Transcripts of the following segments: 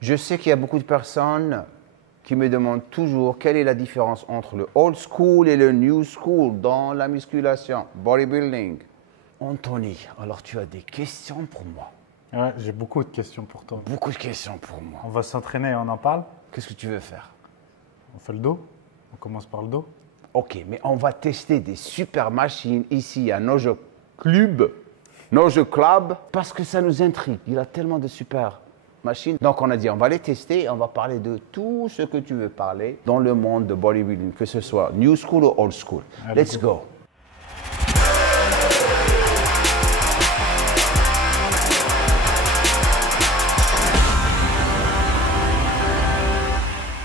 Je sais qu'il y a beaucoup de personnes qui me demandent toujours quelle est la différence entre le old school et le new school dans la musculation, bodybuilding. Anthony, alors tu as des questions pour moi? Ouais, j'ai beaucoup de questions pour toi. Beaucoup de questions pour moi. On va s'entraîner et on en parle. Qu'est-ce que tu veux faire? On fait le dos. On commence par le dos. Ok, mais on va tester des super machines ici à Nojo Club, parce que ça nous intrigue. Il a tellement de super machines. Donc on a dit, on va les tester et on va parler de tout ce que tu veux parler dans le monde de bodybuilding, que ce soit new school ou old school. Allez, Let's go.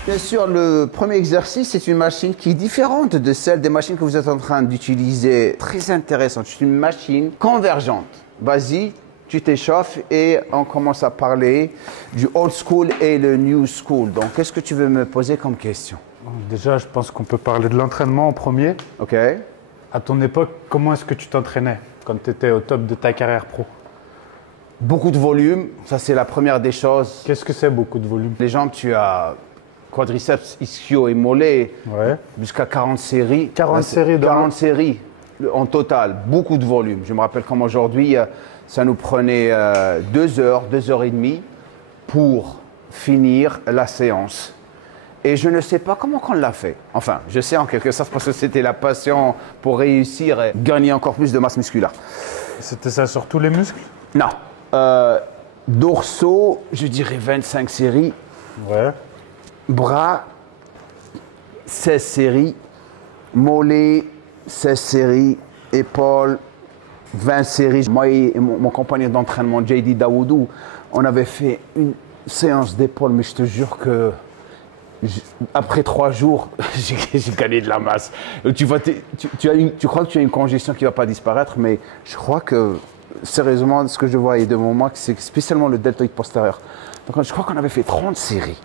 Bien sûr, le premier exercice, c'est une machine qui est différente de celle des machines que vous êtes en train d'utiliser. Très intéressante. C'est une machine convergente. Vas-y, tu t'échauffes et on commence à parler du old school et le new school. Donc, qu'est-ce que tu veux me poser comme question? Déjà, je pense qu'on peut parler de l'entraînement en premier. Ok. À ton époque, comment est-ce que tu t'entraînais quand tu étais au top de ta carrière pro? Beaucoup de volume, ça c'est la première des choses. Qu'est-ce que c'est beaucoup de volume? Les jambes, tu as quadriceps, ischio et mollet, Ouais. jusqu'à 40 séries. 40 séries dans- 40 séries en total, beaucoup de volume. Je me rappelle comme aujourd'hui, ça nous prenait 2 heures, 2 heures et demie pour finir la séance. Et je ne sais pas comment on l'a fait. Enfin, je sais en quelque sorte parce que c'était la passion pour réussir et gagner encore plus de masse musculaire. C'était ça sur tous les muscles? Non. Dorsaux, je dirais 25 séries. Ouais. Bras, 16 séries. Mollets, 16 séries. Épaules, 20 séries. Moi et mon compagnon d'entraînement, JD Daoudou, on avait fait une séance d'épaules, mais je te jure que après 3 jours, j'ai gagné de la masse. Tu crois que tu as une congestion qui ne va pas disparaître, mais je crois que, sérieusement, ce que je vois de mon moi, c'est spécialement le deltoïde postérieur. Donc, je crois qu'on avait fait 30 séries.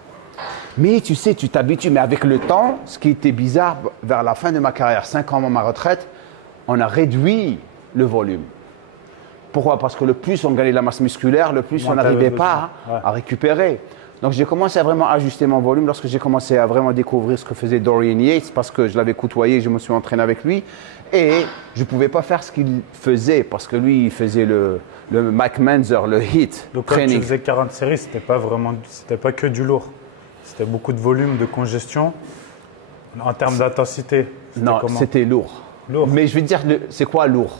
Mais tu sais, tu t'habitues. Mais avec le temps, ce qui était bizarre, vers la fin de ma carrière, 5 ans avant ma retraite, on a réduit le volume. Pourquoi? Parce que le plus on gagnait de la masse musculaire, le plus on n'arrivait pas à récupérer. Donc j'ai commencé à vraiment ajuster mon volume lorsque j'ai commencé à vraiment découvrir ce que faisait Dorian Yates, parce que je l'avais côtoyé, je me suis entraîné avec lui. Et je ne pouvais pas faire ce qu'il faisait, parce que lui, il faisait le Mike Manzer, le HIIT Donc quand training. tu faisais 40 séries, c'était pas que du lourd. C'était beaucoup de volume, de congestion. En termes d'intensité, Non, comment? c'était lourd. Lourd. Mais je vais te dire, c'est quoi lourd?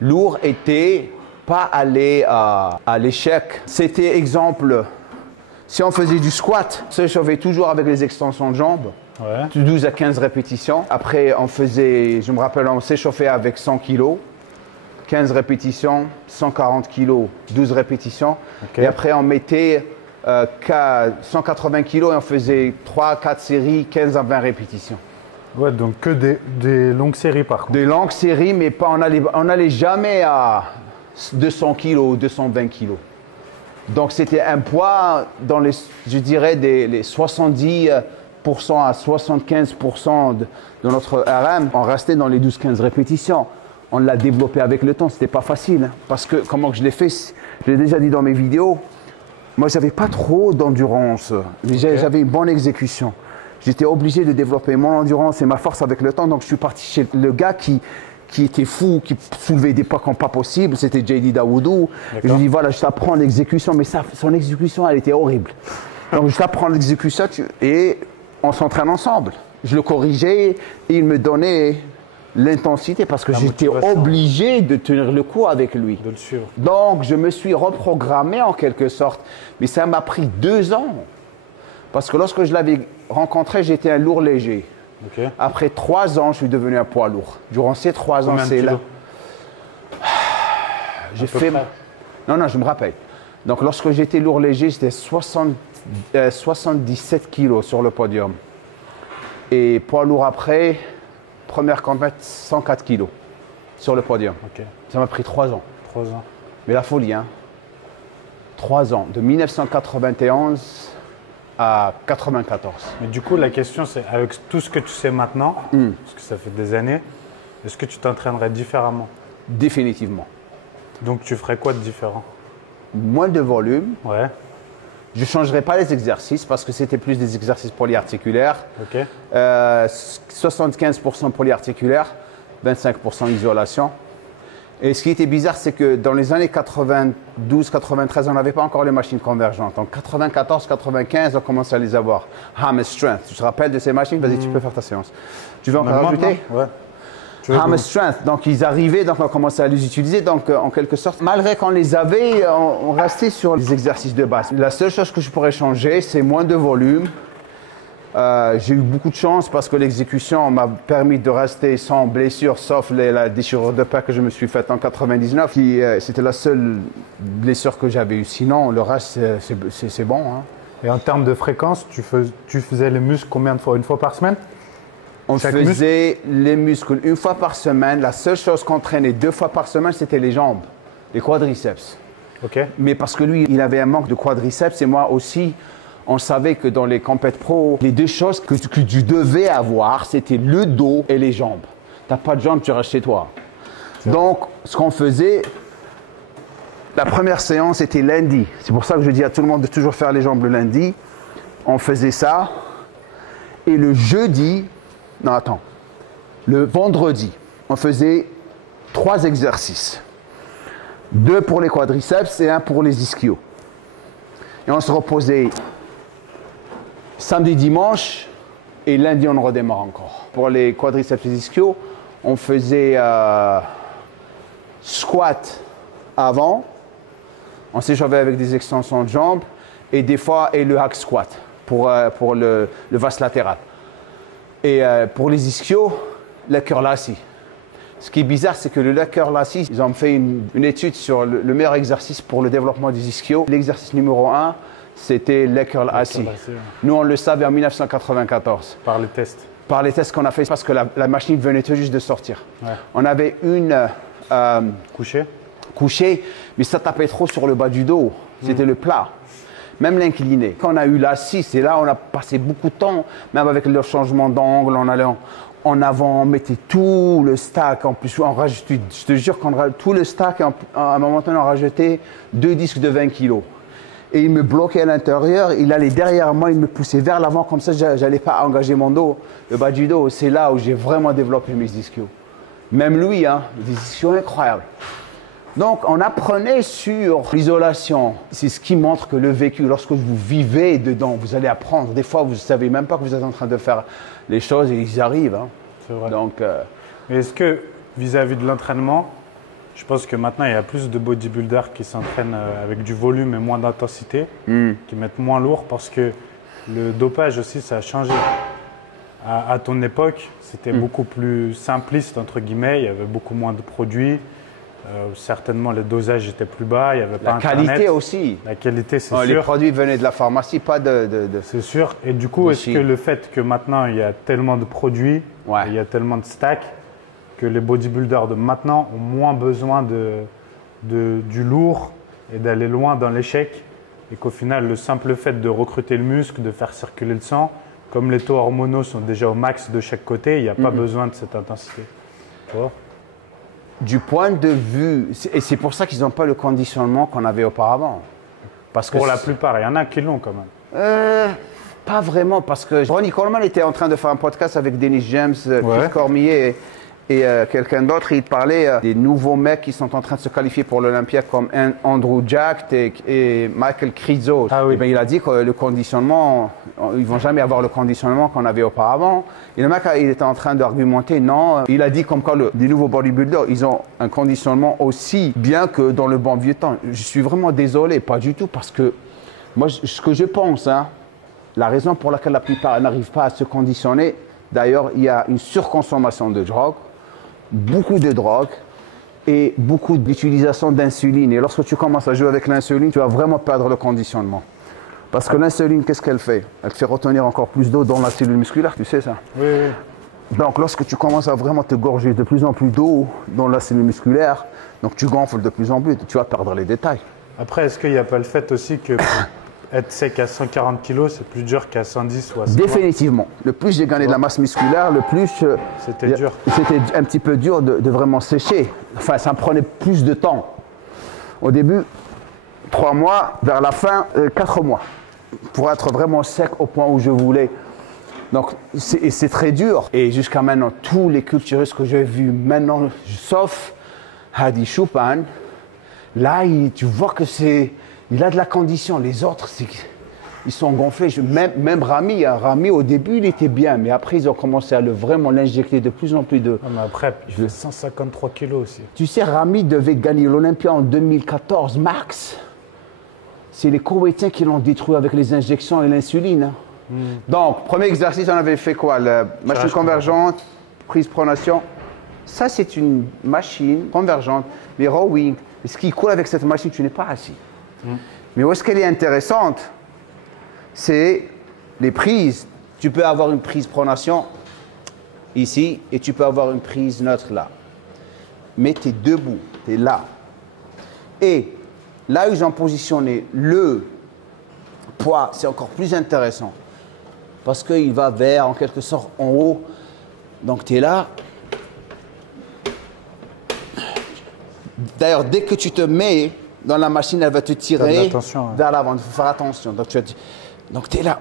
Lourd était pas aller à l'échec. C'était exemple, si on faisait du squat, on s'échauffait toujours avec les extensions de jambes. Ouais. 12 à 15 répétitions. Après, on faisait, je me rappelle, on s'échauffait avec 100 kg. 15 répétitions, 140 kg, 12 répétitions. Okay. Et après, on mettait 180 kg et on faisait 3-4 séries, 15 à 20 répétitions. Ouais, donc que des longues séries par contre. Des longues séries, mais pas, on n'allait jamais à 200 kg, 220 kg. Donc c'était un poids dans les, je dirais, les 70% à 75% de notre RM. On restait dans les 12-15 répétitions. On l'a développé avec le temps, c'était pas facile. Hein, parce que comment je l'ai fait, je l'ai déjà dit dans mes vidéos, moi j'avais pas trop d'endurance, mais j'avais une bonne exécution. J'étais obligé de développer mon endurance et ma force avec le temps, donc je suis parti chez le gars qui était fou, qui soulevait des poids comme pas possible, c'était JD Daoudou. Et je lui dis voilà, je t'apprends l'exécution, mais son exécution, elle était horrible. Donc je t'apprends l'exécution et on s'entraîne ensemble. Je le corrigeais et il me donnait l'intensité parce que j'étais obligé de tenir le coup avec lui. De le suivre. Donc je me suis reprogrammé en quelque sorte, mais ça m'a pris 2 ans. Parce que lorsque je l'avais rencontré, j'étais un lourd léger. Okay. Après 3 ans, je suis devenu un poids lourd. Durant ces 3 ans, c'est là. J'ai fait. Non, je me rappelle. Donc, lorsque j'étais lourd léger, j'étais 77 kilos sur le podium. Et poids lourd après, première compète, 104 kilos sur le podium. Okay. Ça m'a pris 3 ans. 3 ans. Mais la folie, hein. 3 ans, de 1991 à 94. Mais du coup, la question, c'est avec tout ce que tu sais maintenant, parce que ça fait des années, est-ce que tu t'entraînerais différemment? Définitivement. Donc, tu ferais quoi de différent? Moins de volume, Ouais. Je ne changerai pas les exercices parce que c'était plus des exercices polyarticulaires. Ok. 75% polyarticulaires, 25% isolation. Et ce qui était bizarre, c'est que dans les années 92-93, on n'avait pas encore les machines convergentes. En 94-95, on commence à les avoir. Hammer Strength. Tu te rappelles de ces machines? Vas-y, tu peux faire ta séance. Tu veux encore rajouter? Ouais. Hammer Strength. Donc, ils arrivaient, donc on commençait à les utiliser. Donc, en quelque sorte, malgré qu'on les avait, on restait sur les exercices de base. La seule chose que je pourrais changer, c'est moins de volume. J'ai eu beaucoup de chance parce que l'exécution m'a permis de rester sans blessure, sauf la déchirure de pec que je me suis faite en 99. C'était la seule blessure que j'avais eue. Sinon, le reste, c'est bon. Hein. Et en termes de fréquence, tu faisais les muscles combien de fois? Une fois par semaine? On faisait les muscles une fois par semaine. La seule chose qu'on traînait 2 fois par semaine, c'était les jambes, les quadriceps. Ok. Mais parce que lui, il avait un manque de quadriceps et moi aussi. On savait que dans les compètes pro, les 2 choses que tu devais avoir, c'était le dos et les jambes. Tu n'as pas de jambes, tu restes chez toi. Donc, ce qu'on faisait, la première séance était lundi. C'est pour ça que je dis à tout le monde de toujours faire les jambes le lundi. On faisait ça. Et le jeudi, non attends, le vendredi, on faisait 3 exercices. 2 pour les quadriceps et 1 pour les ischios. Et on se reposait samedi, dimanche, et lundi, on redémarre encore. Pour les quadriceps et ischios, on faisait squat avant, on s'échauffait avec des extensions de jambes, et des fois, et le hack squat pour le vaste latéral. Et pour les ischios, le curl assis. Ce qui est bizarre, c'est que le curl assis, ils ont fait une étude sur le meilleur exercice pour le développement des ischios. L'exercice numéro 1, c'était le curl assis. Nous, on le savait en 1994. Par les tests. Par les tests qu'on a fait, parce que la machine venait tout juste de sortir. Ouais. On avait une couchée, mais ça tapait trop sur le bas du dos. C'était le plat. Même l'incliné. Quand on a eu l'assis, c'est là on a passé beaucoup de temps, même avec le changement d'angle, on allait en avant, on mettait tout le stack. En plus, on rajoutait, je te jure, tout le stack, à un moment donné, on rajoutait 2 disques de 20 kg. Et il me bloquait à l'intérieur, il allait derrière moi, il me poussait vers l'avant, comme ça, je n'allais pas engager mon dos, le bas du dos. C'est là où j'ai vraiment développé mes ischios. Même lui, hein, des ischios incroyables. Donc, on apprenait sur l'isolation. C'est ce qui montre que le vécu, lorsque vous vivez dedans, vous allez apprendre. Des fois, vous ne savez même pas que vous êtes en train de faire les choses et ils arrivent. Hein. C'est vrai. Donc, est-ce que, vis-à-vis de l'entraînement, je pense que maintenant, il y a plus de bodybuilders qui s'entraînent avec du volume et moins d'intensité, qui mettent moins lourd parce que le dopage aussi, ça a changé. À ton époque, c'était beaucoup plus simpliste, entre guillemets. Il y avait beaucoup moins de produits. Certainement, les dosages étaient plus bas. Il n'y avait pas Internet. La qualité aussi. La qualité, c'est sûr. Les produits venaient de la pharmacie, pas de... C'est sûr. Et du coup, est-ce que le fait que maintenant, il y a tellement de produits, il y a tellement de stacks, que les bodybuilders de maintenant ont moins besoin du lourd et d'aller loin dans l'échec, et qu'au final, le simple fait de recruter le muscle, de faire circuler le sang, comme les taux hormonaux sont déjà au max de chaque côté, il n'y a pas besoin de cette intensité. Tu vois ? Du point de vue, et c'est pour ça qu'ils n'ont pas le conditionnement qu'on avait auparavant. Parce que pour la plupart, il y en a qui l'ont quand même. Pas vraiment, parce que Ronnie Coleman était en train de faire un podcast avec Dennis James, Chris Cormier et quelqu'un d'autre. Il parlait des nouveaux mecs qui sont en train de se qualifier pour l'Olympia comme Andrew Jack et Michael Krizo. Ah oui. Et bien, il a dit que le conditionnement, ils ne vont jamais avoir le conditionnement qu'on avait auparavant. Et le mec, il était en train d'argumenter, non. Il a dit comme quoi les nouveaux bodybuilders, ils ont un conditionnement aussi bien que dans le bon vieux temps. Je suis vraiment désolé, pas du tout, parce que moi, ce que je pense, hein, la raison pour laquelle la plupart n'arrivent pas à se conditionner, d'ailleurs, il y a une surconsommation de drogue, beaucoup de drogue et beaucoup d'utilisation d'insuline. Et lorsque tu commences à jouer avec l'insuline, tu vas vraiment perdre le conditionnement. Parce que l'insuline, qu'est-ce qu'elle fait? Elle fait retenir encore plus d'eau dans la cellule musculaire, tu sais ça? Oui, oui. Donc, lorsque tu commences à vraiment te gorger de plus en plus d'eau dans la cellule musculaire, donc tu gonfles de plus en plus, tu vas perdre les détails. Après, est-ce qu'il n'y a pas le fait aussi que être sec à 140 kg, c'est plus dur qu'à 110 ou à 120? Définitivement. Le plus j'ai gagné de la masse musculaire, le plus... C'était dur. C'était un petit peu dur de vraiment sécher. Enfin, ça me prenait plus de temps. Au début, 3 mois, vers la fin, 4 mois. pour être vraiment sec au point où je voulais. Donc, c'est très dur. Et jusqu'à maintenant, tous les culturistes que j'ai vus maintenant, sauf Hadi Choopan, là, tu vois que il a de la condition. Les autres, ils sont gonflés. Même Ramy, Ramy, au début, il était bien. Mais après, ils ont commencé à vraiment l'injecter de plus en plus de... mais après, il fait 153 kilos aussi. Tu sais, Ramy devait gagner l'Olympia en 2014, max. C'est les Koweïtiens qui l'ont détruit avec les injections et l'insuline. Hein. Donc, premier exercice, on avait fait quoi? La machine convergente, prise pronation. Ça, c'est une machine convergente, mais rowing. Et ce qui coule avec cette machine, tu n'es pas assis. Mais où est-ce qu'elle est intéressante? C'est les prises. Tu peux avoir une prise pronation ici et tu peux avoir une prise neutre là. Mais tu es debout, tu es là. Et là où ils ont positionné le poids, c'est encore plus intéressant. Parce qu'il va vers, en quelque sorte, en haut. Donc, tu es là. D'ailleurs, dès que tu te mets dans la machine, elle va te tirer vers l'avant. Il faut faire attention. Donc, tu es là.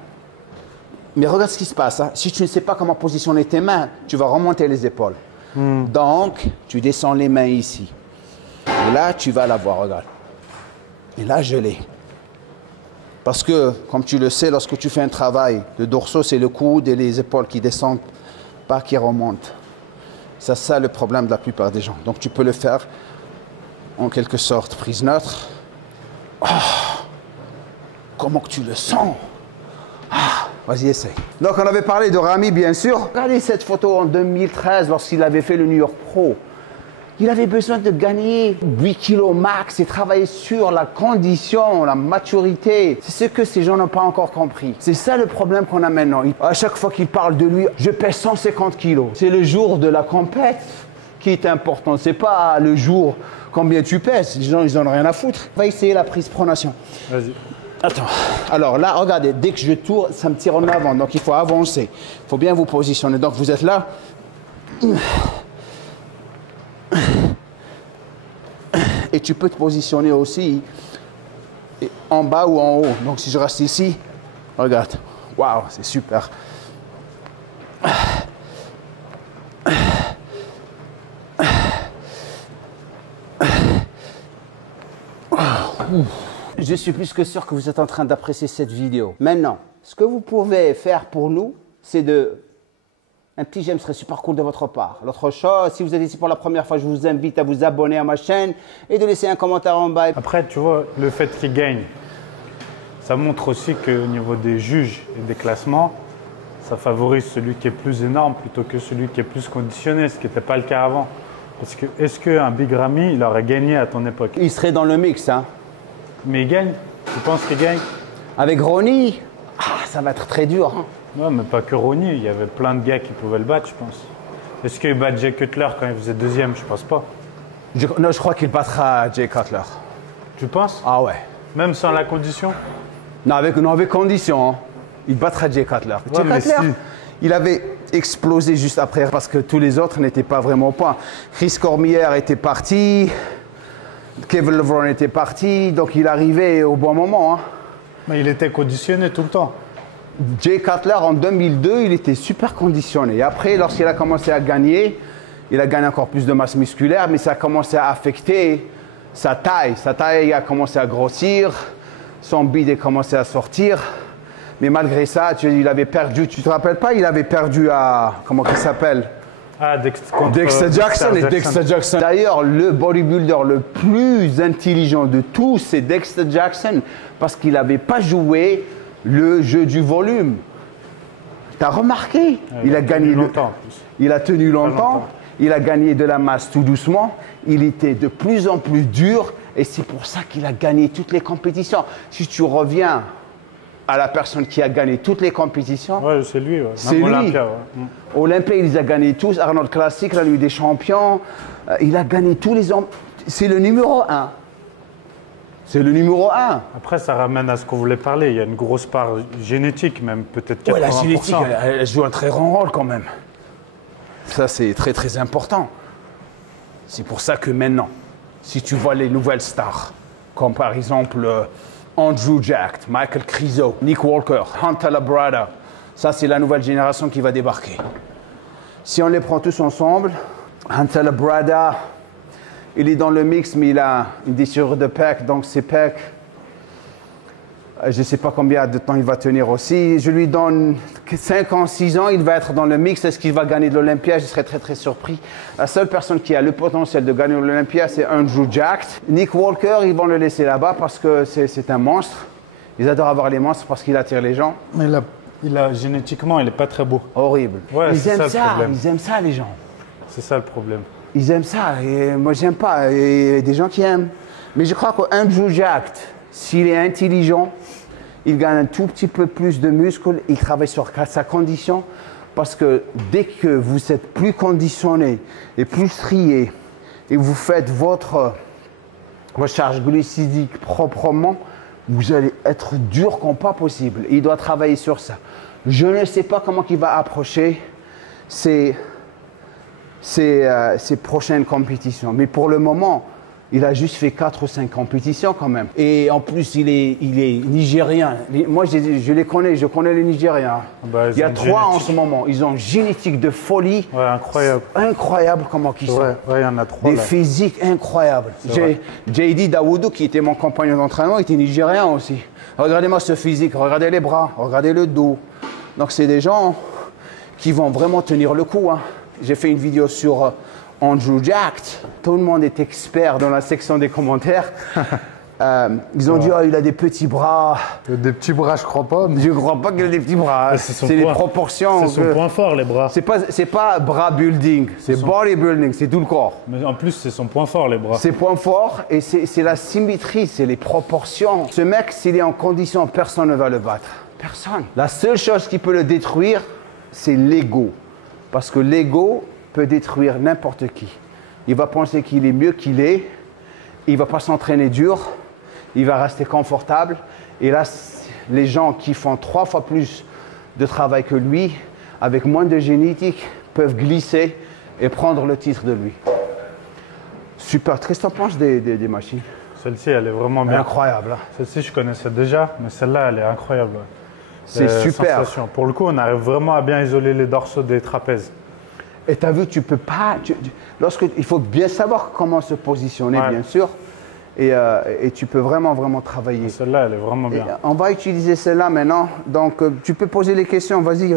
Mais regarde ce qui se passe. Hein. Si tu ne sais pas comment positionner tes mains, tu vas remonter les épaules. Donc, tu descends les mains ici. Et là, tu vas la voir, regarde. Et là, je l'ai. Parce que, comme tu le sais, lorsque tu fais un travail de dorsaux, c'est le coude et les épaules qui descendent, pas qui remontent. C'est ça le problème de la plupart des gens. Donc, tu peux le faire en quelque sorte, prise neutre. Oh, comment que tu le sens? Vas-y, essaye. Donc, on avait parlé de Ramy, bien sûr. Regardez cette photo en 2013, lorsqu'il avait fait le New York Pro. Il avait besoin de gagner 8 kilos max et travailler sur la condition, la maturité. C'est ce que ces gens n'ont pas encore compris. C'est ça le problème qu'on a maintenant. À chaque fois qu'il parle de lui, je pèse 150 kilos. C'est le jour de la compète qui est important. C'est pas le jour combien tu pèses. Les gens, ils n'en ont rien à foutre. On va essayer la prise pronation. Vas-y. Attends. Alors là, regardez, dès que je tourne, ça me tire en avant. Donc il faut avancer. Il faut bien vous positionner. Donc vous êtes là. Et tu peux te positionner aussi en bas ou en haut. Donc si je reste ici, regarde. Waouh, c'est super. Je suis plus que sûr que vous êtes en train d'apprécier cette vidéo. Maintenant, ce que vous pouvez faire pour nous, c'est de... Un petit j'aime serait super cool de votre part. L'autre chose, si vous êtes ici pour la première fois, je vous invite à vous abonner à ma chaîne et de laisser un commentaire en bas. Après, tu vois, le fait qu'il gagne, ça montre aussi qu'au niveau des juges et des classements, ça favorise celui qui est plus énorme plutôt que celui qui est plus conditionné, ce qui n'était pas le cas avant. Parce que, est-ce qu'un Big Ramy, il aurait gagné à ton époque? Il serait dans le mix, hein. Mais il gagne? Tu penses qu'il gagne? Avec Ronnie, ça va être très dur. Hein. Ouais, mais pas que Ronnie, il y avait plein de gars qui pouvaient le battre, je pense. Est-ce qu'il bat Jay Cutler quand il faisait deuxième? Je pense pas. Non, je crois qu'il battra Jay Cutler. Tu penses? Ah ouais. Même sans la condition? Non, avec condition. Hein. Il battra Jay Cutler. Ouais, Jay Cutler, il avait explosé juste après parce que tous les autres n'étaient pas vraiment au point. Chris Cormier était parti. Kevin Levrone était parti. Donc il arrivait au bon moment. Hein. Mais il était conditionné tout le temps. Jay Cutler, en 2002, il était super conditionné. Et après, lorsqu'il a commencé à gagner, il a gagné encore plus de masse musculaire, mais ça a commencé à affecter sa taille. Sa taille a commencé à grossir, son bide a commencé à sortir. Mais malgré ça, il avait perdu, tu te rappelles pas, il avait perdu à, comment il s'appelle? Dexter Jackson. Et Dexter Jackson. D'ailleurs, le bodybuilder le plus intelligent de tous, c'est Dexter Jackson, parce qu'il n'avait pas joué le jeu du volume. Tu as remarqué? Il a gagné longtemps. Il a tenu longtemps. Il a gagné de la masse tout doucement. Il était de plus en plus dur et c'est pour ça qu'il a gagné toutes les compétitions. Si tu reviens à la personne qui a gagné toutes les compétitions, ouais, c'est lui. Ouais. C'est lui. Olympia, ouais. Olympia, il les a gagnés tous. Arnold Classic, la Nuit des Champions. Il a gagné tous les ans. C'est le numéro 1. C'est le numéro 1. Après, ça ramène à ce qu'on voulait parler. Il y a une grosse part génétique, même peut-être 80%. Ouais, la génétique, elle joue un très grand rôle quand même. Ça, c'est très, très important. C'est pour ça que maintenant, si tu vois les nouvelles stars, comme par exemple Andrew Jacked, Michael Krizo, Nick Walker, Hunter Labrada. Ça, c'est la nouvelle génération qui va débarquer. Si on les prend tous ensemble, Hunter Labrada, il est dans le mix, mais il a une déchirure de pec, donc ses pecs, je ne sais pas combien de temps il va tenir aussi. Je lui donne 5 ans, 6 ans, il va être dans le mix. Est-ce qu'il va gagner de l'Olympia? Je serais très, très surpris. La seule personne qui a le potentiel de gagner de l'Olympia, c'est Andrew Jacked. Nick Walker, ils vont le laisser là-bas parce que c'est un monstre. Ils adorent avoir les monstres parce qu'il attire les gens. Mais génétiquement, il n'est pas très beau. Horrible. Ouais, ils aiment ça, ils aiment ça, les gens. C'est ça le problème. Ils aiment ça, et moi, j'aime pas. Et il y a des gens qui aiment. Mais je crois qu'Andrew Jacked, s'il est intelligent, il gagne un tout petit peu plus de muscles, il travaille sur sa condition, parce que dès que vous êtes plus conditionné et plus strié, et vous faites votre recharge glucidique proprement, vous allez être dur comme pas possible. Il doit travailler sur ça. Je ne sais pas comment il va approcher ses prochaines compétitions, mais pour le moment, il a juste fait 4 ou 5 compétitions quand même. Et en plus, il est nigérien. Moi, je les connais, je connais les Nigériens. Bah, il y a 3 en ce moment. Ils ont une génétique de folie. Ouais, incroyable. Incroyable comment ils sont. Ouais, il y en a 3 Des là. physiques incroyables. JD Dawoudou, qui était mon compagnon d'entraînement, était nigérien aussi. Regardez-moi ce physique, regardez les bras, regardez le dos. Donc, c'est des gens qui vont vraiment tenir le coup. Hein. J'ai fait une vidéo sur Andrew Jacked. Tout le monde est expert dans la section des commentaires. Ils ont dit, oh, il a des petits bras. Des petits bras, je crois pas. Mais... Je crois pas qu'il a des petits bras. C'est les proportions. C'est son point fort, les bras. C'est pas bras building, c'est bodybuilding, c'est tout le corps. Mais en plus, c'est son point fort, les bras. C'est point fort et c'est la symétrie, c'est les proportions. Ce mec, s'il est en condition, personne ne va le battre. Personne. La seule chose qui peut le détruire, c'est l'ego. Parce que l'ego peut détruire n'importe qui. Il va penser qu'il est mieux qu'il est, il ne va pas s'entraîner dur, il va rester confortable. Et là, les gens qui font 3 fois plus de travail que lui, avec moins de génétique, peuvent glisser et prendre le titre de lui. Super. Qu'est-ce que tu en penses des machines? Celle-ci, elle est vraiment bien. Incroyable. Hein. Celle-ci, je connaissais déjà, mais celle-là, elle est incroyable. Ouais. C'est super. Sensation. Pour le coup, on arrive vraiment à bien isoler les dorsaux des trapèzes. Et tu as vu, tu peux pas. Il faut bien savoir comment se positionner, bien sûr. Et tu peux vraiment travailler. Celle-là, elle est vraiment bien. On va utiliser celle-là maintenant. Donc, tu peux poser les questions. Vas-y.